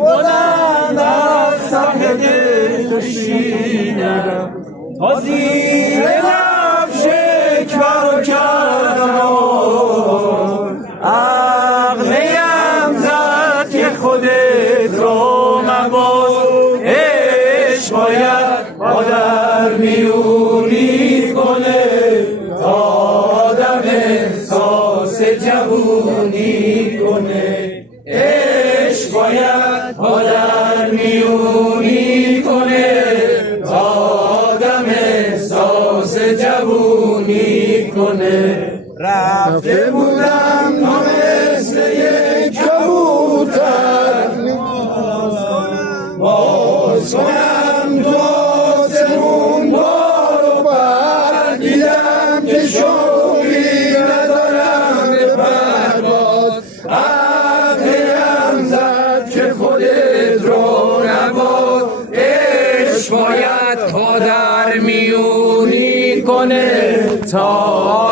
بلند از ته دل کشیدم تا زیر لب شکر کردم عقلیم زد که خودت رو مباز عشق باید آدر میونی کنه تا آدم احساس جوونی کنه عشق باید آدر میونی کنه تا آدم احساس جوونی کنه رفته بودم تا مثل یک کبوتر باز کنم تو آسمون بارو بر دیدم که شوقی ندارم به پرواز عقلیم زد که خودت رو نباز عشق باید پا در میونی کنه تا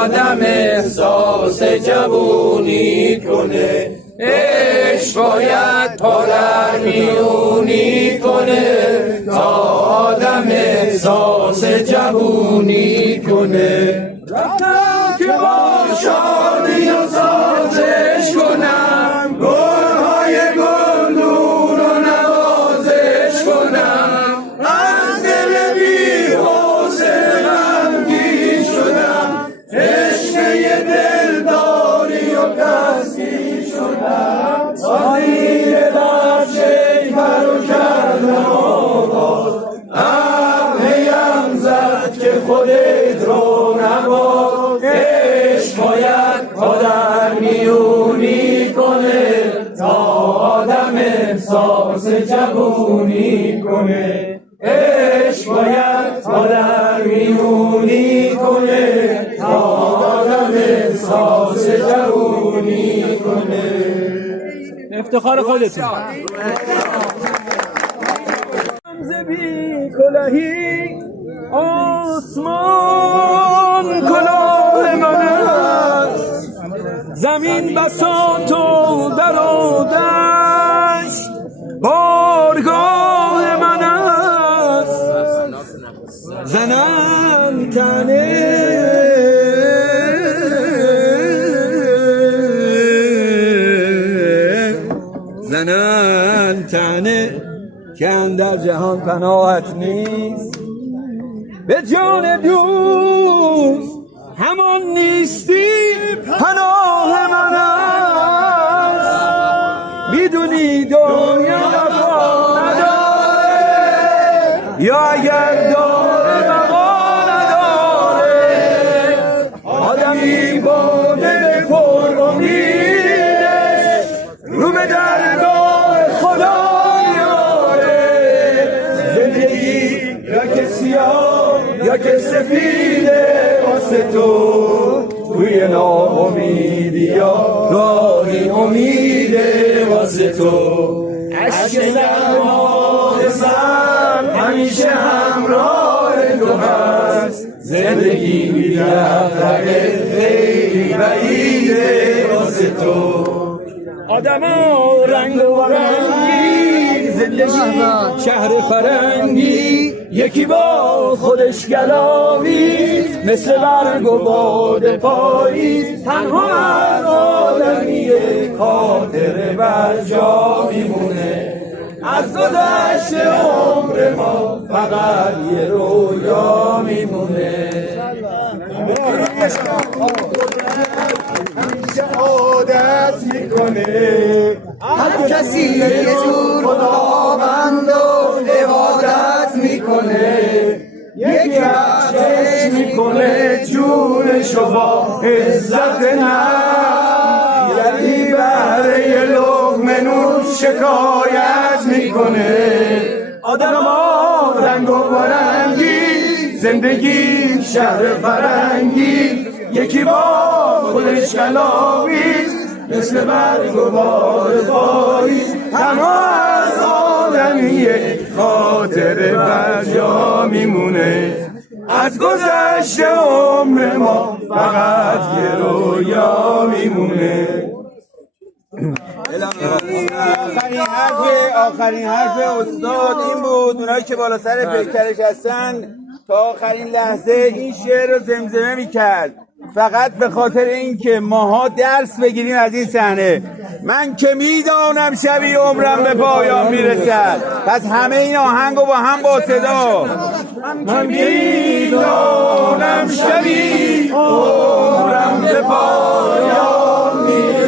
آدم احساس جوونی کنه عشق باید پا در میونی کنه تا آدم احساس جوونی کنه رفتم که با شادی و سازش کنم گلهای گلدون رو نوازش کنم از دل بی‌حوصله غمگین شدم تشنه دلداری و تسکین شدم تا زیر لب شکر رو کردم آغاز عقلیم زد که خودت رو نباز عشق باید پا در میونی کنه تا آدم احساس جوونی کنه عشق باید پا در میونی کنه تا آدم احساس جوونی کنه افتخار خودتون بی کلاهی آسمان کلاه من است زمین بساط و در و دشت بارگاه من است زنم تنه زنم تنه که اندر جهان پناهت نیست به جان دوست همان نیستی پناه من است میدونی دنیا وفا نداره یا اگر داره وفا نداره آدمی با دل پر امیدش رو به درگاه خدا سیاه یا که سفیده واسه تو توی ناامیدی یا راهی امیده واسه تو عشق سرماه سر همیشه همراه تو هست زندگی بی‌دغدغه خیلی بعیده واسه تو آدم ها رنگ و رنگی زندگی شهر فرنگی یکی با خودش گلاوی مثل برگ و باد پاییز تنها از آدمی خاطره بر جا میمونه از گذشت عمر ما فقط یه رویا میمونه همیشه عادت میکنه هر کسی یه جور خداوند و عبادت میکنه یکی عشقش میکنه جونشو با عزت نفس یعنی بهره یه لقمه نون شکایت میکنه آدم ها رنگ و رنگی زندگی شهر فرنگی یکی با خودش کلاویز مثل برگ و باد پاییز تنها از آدمی خاطره بر جا میمونه از گذشت عمر ما فقط یه رویا میمونه آخرین حرف استاد این بود. اونایی که بالا سر پیکرش هستن تا آخرین لحظه این شعر رو زمزمه میکرد، فقط به خاطر اینکه ماها درس بگیریم از این صحنه. من که میدانم شبی عمرم به پایان میرسد. پس همه این آهنگ رو با هم با صدا. من میدانم شبی عمرم به پایان میرسد.